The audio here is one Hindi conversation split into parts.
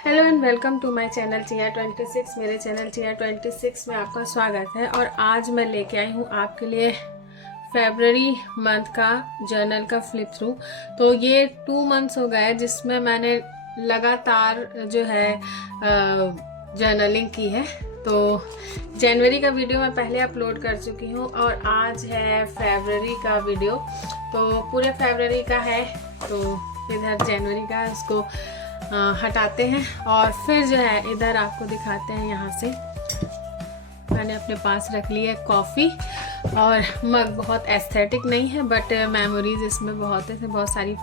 Hello and welcome to my channel TR26। मेरे चैनल TR26 में आपका स्वागत है। और आज मैं लेके आई हूँ आपके लिए फेब्रवरी मंथ का जर्नल का फ्लिप थ्रू। तो ये 2 मंथ्स हो गए जिसमें मैंने लगातार जो है जर्नलिंग की है। तो जनवरी का वीडियो मैं पहले अपलोड कर चुकी हूँ और आज है फेब्रवरी का वीडियो। तो पूरे फेब्रवरी का है, तो इधर जनवरी का है, उसको हटाते हैं और फिर जो है इधर आपको दिखाते हैं। यहाँ से मैंने अपने पास रख ली है कॉफ़ी और मग। बहुत एस्थेटिक नहीं है बट मेमोरीज इसमें बहुत है, बहुत सारी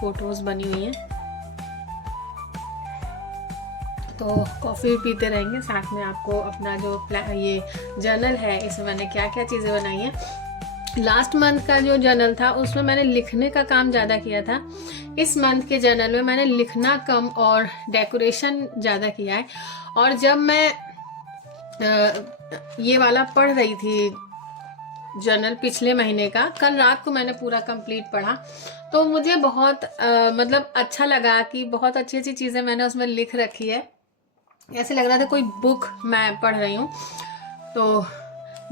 फ़ोटोज़ बनी हुई हैं। तो कॉफ़ी भी पीते रहेंगे, साथ में आपको अपना जो ये जर्नल है इसमें मैंने क्या क्या चीज़ें बनाई हैं। लास्ट मंथ का जो जर्नल था उसमें मैंने लिखने का काम ज़्यादा किया था। इस मंथ के जर्नल में मैंने लिखना कम और डेकोरेशन ज़्यादा किया है। और जब मैं ये वाला पढ़ रही थी जर्नल पिछले महीने का, कल रात को मैंने पूरा कंप्लीट पढ़ा, तो मुझे बहुत मतलब अच्छा लगा कि बहुत अच्छी अच्छी चीज़ें मैंने उसमें लिख रखी है। ऐसे लग रहा था कोई बुक मैं पढ़ रही हूँ। तो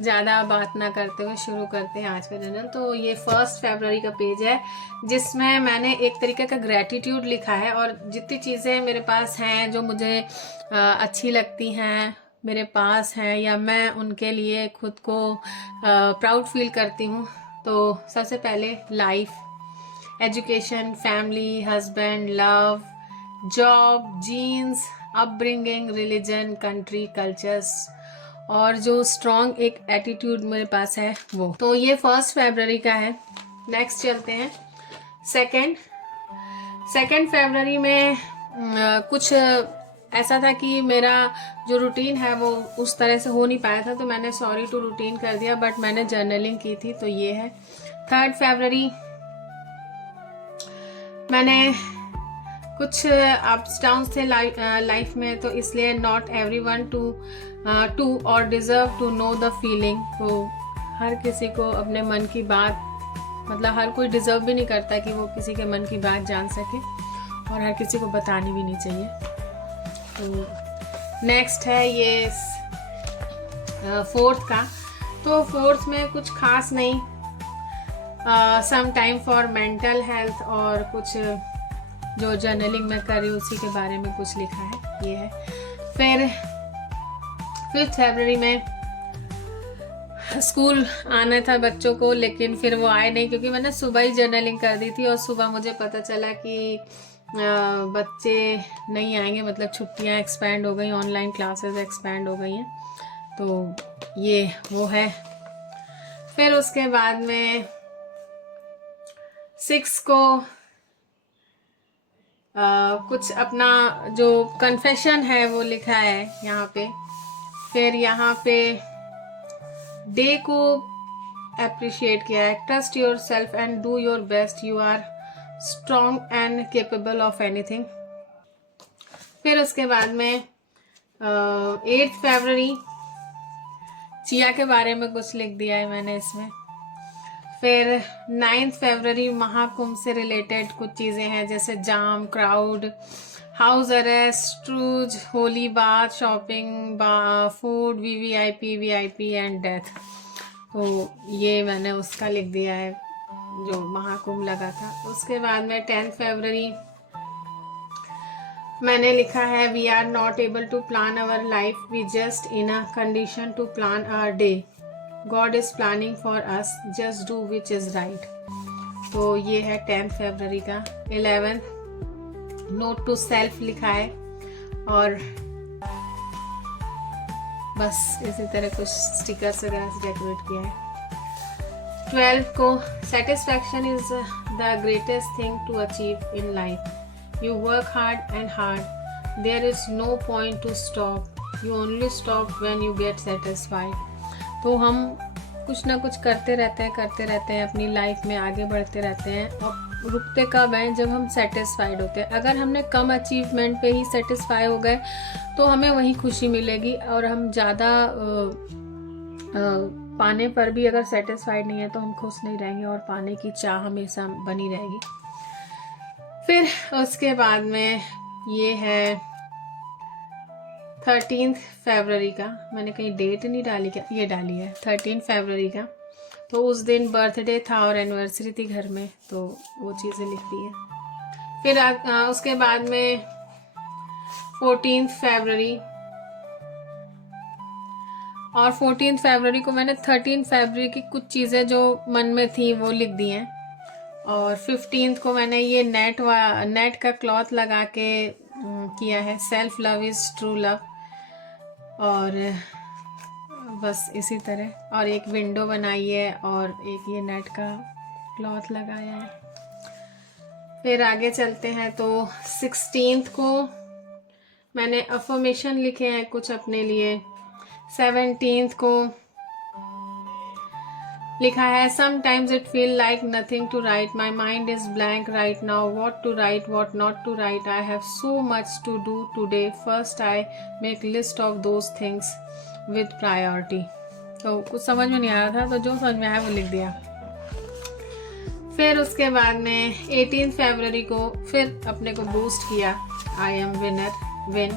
ज़्यादा बात ना करते हुए शुरू करते हैं आज का जर्नल। तो ये 1 फरवरी का पेज है जिसमें मैंने एक तरीके का ग्रैटिट्यूड लिखा है और जितनी चीज़ें मेरे पास हैं जो मुझे अच्छी लगती हैं, मेरे पास हैं, या मैं उनके लिए खुद को प्राउड फील करती हूँ। तो सबसे पहले life, education, family, husband, love, job, genes, upbringing, religion, country, cultures और जो स्ट्रॉन्ग एक एटीट्यूड मेरे पास है वो। तो ये 1 फरवरी का है। नेक्स्ट चलते हैं सेकेंड फरवरी में कुछ ऐसा था कि मेरा जो रूटीन है वो उस तरह से हो नहीं पाया था, तो मैंने सॉरी टू रूटीन कर दिया, बट मैंने जर्नलिंग की थी। तो ये है 3 फरवरी। मैंने कुछ अप्स डाउन थे लाइफ में, तो इसलिए नॉट एवरीवन टू और deserve to know the feeling. तो हर किसी को अपने मन की बात, मतलब हर कोई डिजर्व भी नहीं करता कि वो किसी के मन की बात जान सके, और हर किसी को बतानी भी नहीं चाहिए। तो नेक्स्ट है ये 4th का। तो 4th में कुछ खास नहीं, some time for mental health और कुछ जो जर्नलिंग में कर रही हूँ उसी के बारे में कुछ लिखा है, ये है। फिर 5 फरवरी में स्कूल आना था बच्चों को, लेकिन फिर वो आए नहीं क्योंकि मैंने सुबह ही जर्नलिंग कर दी थी और सुबह मुझे पता चला कि बच्चे नहीं आएंगे, मतलब छुट्टियां एक्सपेंड हो गई, ऑनलाइन क्लासेस एक्सपेंड हो गई हैं। तो ये वो है। फिर उसके बाद में 6 को कुछ अपना जो कन्फेशन है वो लिखा है यहाँ पे। फिर यहाँ पे डे को अप्रिशिएट किया है। Trust your self and do your best, you are strong and capable of anything. फिर उसके बाद में 8 फरवरी चिया के बारे में कुछ लिख दिया है मैंने इसमें। फिर 9 फरवरी महाकुंभ से रिलेटेड कुछ चीज़ें हैं, जैसे जाम, क्राउड, हाउस अरेस्ट, ट्रूज, holy bath, shopping, food, VVIP and death. तो ये मैंने उसका लिख दिया है जो महाकुंभ लगा था। उसके बाद में 10 फरवरी मैंने लिखा है we are not able to plan our life, we just in a condition to plan our day, God is planning for us, just do which is right। तो ये है 10 फरवरी का। 11 नोट टू सेल्फ लिखा है और बस इसी तरह कुछ स्टिकर्स वगैरह से डेकोरेट किया है। 12 को satisfaction is the greatest thing to achieve in life, you work hard and hard, there is no point to stop, you only stop when you get satisfied. तो हम कुछ ना कुछ करते रहते हैं अपनी लाइफ में, आगे बढ़ते रहते हैं, और रुकते कब हैं? जब हम सेटिस्फाइड होते हैं। अगर हमने कम अचीवमेंट पे ही सेटिस्फाई हो गए तो हमें वही खुशी मिलेगी, और हम ज़्यादा पाने पर भी अगर सेटिस्फाइड नहीं है तो हम खुश नहीं रहेंगे और पाने की चाह हमेशा बनी रहेगी। फिर उसके बाद में ये है 13 फरवरी का, मैंने कहीं डेट नहीं डाली क्या, ये डाली है 13 फरवरी का। तो उस दिन बर्थडे था और एनिवर्सरी थी घर में, तो वो चीज़ें लिख दी है। फिर उसके बाद में 14 फरवरी, और 14 फरवरी को मैंने 13 फरवरी की कुछ चीज़ें जो मन में थी वो लिख दी हैं। और 15 को मैंने ये नेट का क्लॉथ लगा के किया है, self love is true love. और बस इसी तरह, और एक विंडो बनाई है और एक ये नेट का क्लॉथ लगाया है। फिर आगे चलते हैं तो 16 को मैंने अफर्मेशन लिखे हैं कुछ अपने लिए। 17 को लिखा है sometimes it feel like nothing to write, my mind is blank right now, what to write what not to write, I have so much to do today, first I make list of those things with priority. तो कुछ समझ में नहीं आ रहा था, तो जो समझ में आया वो लिख दिया। फिर उसके बाद में 18 फरवरी को फिर अपने को बूस्ट किया, आई एम विनर विन।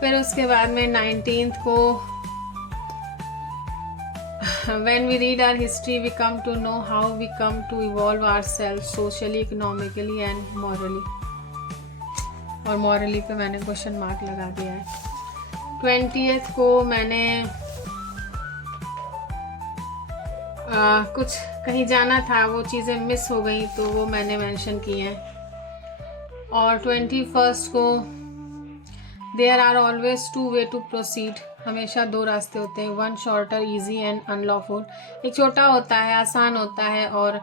फिर उसके बाद में 19 को when we read our history we come to know how we come to evolve ourselves socially, economically and morally। और morally पे मैंने क्वेश्चन मार्क लगा दिया है। 20th को मैंने कुछ कहीं जाना था, वो चीज़ें मिस हो गई तो वो मैंने मेंशन की हैं। और 21st को there are always two way to proceed, हमेशा दो रास्ते होते हैं, one shorter easy and unlawful. एक छोटा होता है, आसान होता है और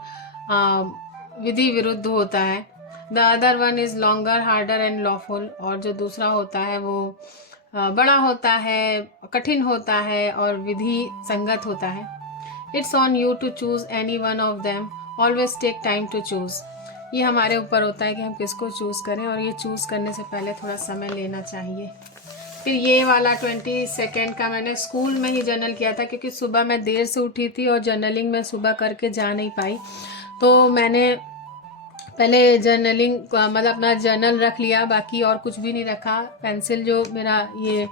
विधि विरुद्ध होता है। The other one is longer harder and lawful, और जो दूसरा होता है वो बड़ा होता है, कठिन होता है और विधि संगत होता है। It's on you to choose any one of them, always take time to choose. ये हमारे ऊपर होता है कि हम किसको चूज़ करें, और ये चूज़ करने से पहले थोड़ा समय लेना चाहिए। फिर ये वाला 22 का मैंने स्कूल में ही जर्नल किया था, क्योंकि सुबह मैं देर से उठी थी और जर्नलिंग में सुबह करके जा नहीं पाई, तो मैंने पहले जर्नलिंग मतलब अपना जर्नल रख लिया, बाकी और कुछ भी नहीं रखा। पेंसिल जो मेरा ये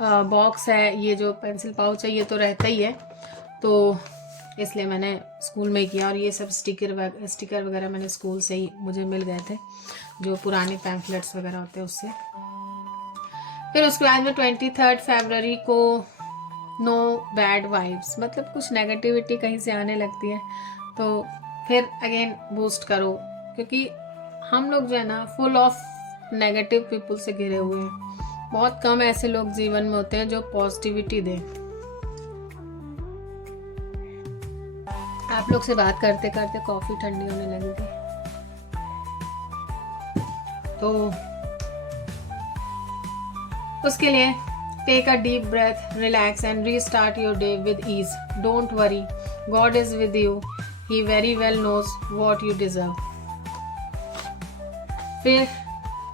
बॉक्स है, ये जो पेंसिल पाउच है, ये तो रहता ही है, तो इसलिए मैंने स्कूल में ही किया। और ये सब स्टिकर वगैरह मैंने स्कूल से ही मुझे मिल गए थे, जो पुराने पैम्फलेट्स वगैरह होते हैं उससे। फिर उसके बाद में 23 फरवरी को नो बैड वाइब्स, मतलब कुछ नेगेटिविटी कहीं से आने लगती है तो फिर अगेन बूस्ट करो, क्योंकि हम लोग जो है ना फुल ऑफ नेगेटिव पीपल से घिरे हुए हैं। बहुत कम ऐसे लोग जीवन में होते हैं जो पॉजिटिविटी दें। आप लोग से बात करते करते कॉफ़ी ठंडी होने लगी थी, तो उसके लिए take a deep breath, relax and restart your day with ease. Don't worry, God is with you, he very well knows what you deserve. फिर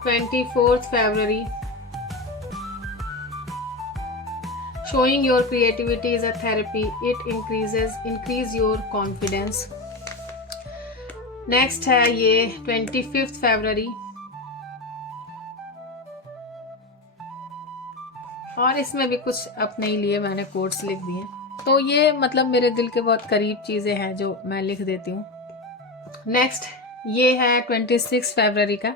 24 फरवरी, showing your creativity is a therapy, it increase your confidence। Next है ये 25 फरवरी, और इसमें भी कुछ अपने ही लिए मैंने कोट्स लिख दिए। तो ये मतलब मेरे दिल के बहुत करीब चीज़ें हैं जो मैं लिख देती हूँ। नेक्स्ट ये है 26 फरवरी का,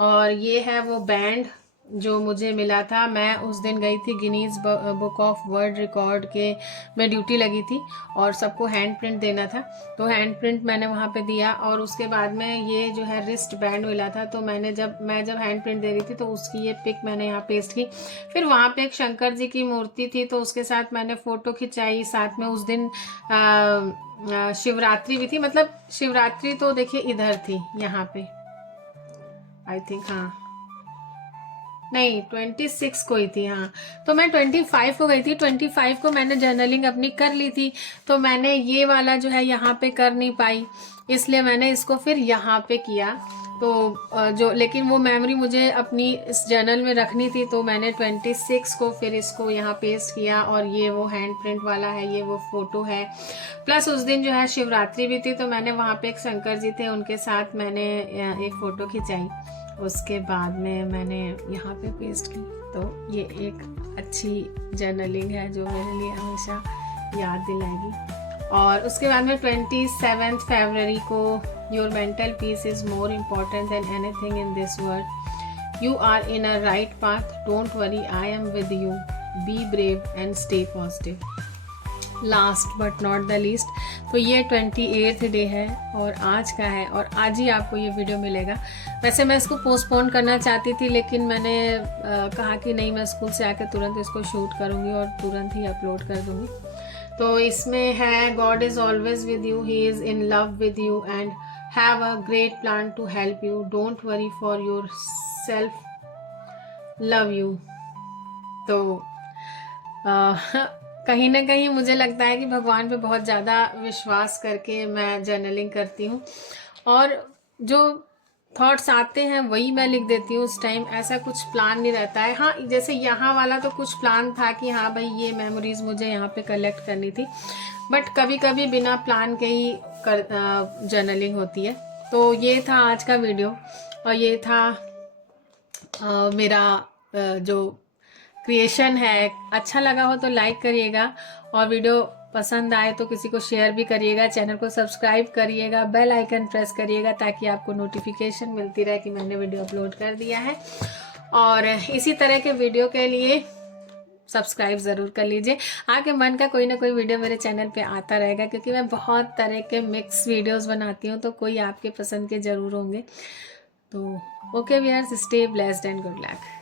और ये है वो बैंड जो मुझे मिला था। मैं उस दिन गई थी Guinness book of world record के में ड्यूटी लगी थी, और सबको हैंड प्रिंट देना था, तो हैंड प्रिंट मैंने वहाँ पे दिया। और उसके बाद में ये जो है रिस्ट बैंड मिला था, तो मैं जब हैंड प्रिंट दे रही थी तो उसकी ये पिक मैंने यहाँ पेस्ट की। फिर वहाँ पे एक शंकर जी की मूर्ति थी, तो उसके साथ मैंने फ़ोटो खिंचाई। साथ में उस दिन शिवरात्रि भी थी, मतलब शिवरात्रि तो देखिए इधर थी, यहाँ पे आई थिंक, हाँ नहीं 26 को ही थी, हाँ। तो मैं 25 को गई थी, 25 को मैंने जर्नलिंग अपनी कर ली थी, तो मैंने ये वाला जो है यहाँ पे कर नहीं पाई, इसलिए मैंने इसको फिर यहाँ पे किया। तो जो लेकिन वो मेमोरी मुझे अपनी इस जर्नल में रखनी थी, तो मैंने 26 को फिर इसको यहाँ पेस्ट किया। और ये वो हैंड प्रिंट वाला है, ये वो फोटो है। प्लस उस दिन जो है शिवरात्रि भी थी, तो मैंने वहाँ पे एक शंकर जी थे, उनके साथ मैंने एक फ़ोटो खिंचाई। उसके बाद में मैंने यहाँ पे पेस्ट की। तो ये एक अच्छी जर्नलिंग है जो मेरे लिए हमेशा याद दिलाएगी। और उसके बाद में 27 फरवरी को your mental peace is more important than anything in this world, you are in a right path, don't worry, I am with you, be brave and stay positive. Last but not the least, तो ये 28th डे है और आज का है, और आज ही आपको ये वीडियो मिलेगा। वैसे मैं इसको पोस्टपोन करना चाहती थी, लेकिन मैंने कहा कि नहीं, मैं स्कूल से आकर तुरंत इसको शूट करूँगी और तुरंत ही अपलोड कर दूँगी। तो इसमें है, God is always with you, he is in love with you and have a great plan to help you, don't worry for your self, love you. तो कहीं ना कहीं मुझे लगता है कि भगवान पे बहुत ज़्यादा विश्वास करके मैं जर्नलिंग करती हूँ, और जो थॉट्स आते हैं वही मैं लिख देती हूँ उस टाइम। ऐसा कुछ प्लान नहीं रहता है। हाँ, जैसे यहाँ वाला तो कुछ प्लान था कि हाँ भाई ये मेमोरीज मुझे यहाँ पे कलेक्ट करनी थी, बट कभी कभी बिना प्लान के ही जर्नलिंग होती है। तो ये था आज का वीडियो, और ये था मेरा जो क्रिएशन है। अच्छा लगा हो तो लाइक करिएगा, और वीडियो पसंद आए तो किसी को शेयर भी करिएगा, चैनल को सब्सक्राइब करिएगा, बेल आइकन प्रेस करिएगा ताकि आपको नोटिफिकेशन मिलती रहे कि मैंने वीडियो अपलोड कर दिया है। और इसी तरह के वीडियो के लिए सब्सक्राइब ज़रूर कर लीजिए। आपके मन का कोई ना कोई वीडियो मेरे चैनल पे आता रहेगा, क्योंकि मैं बहुत तरह के मिक्स वीडियोस बनाती हूँ, तो कोई आपके पसंद के ज़रूर होंगे। तो okay viewers, stay blessed and good luck.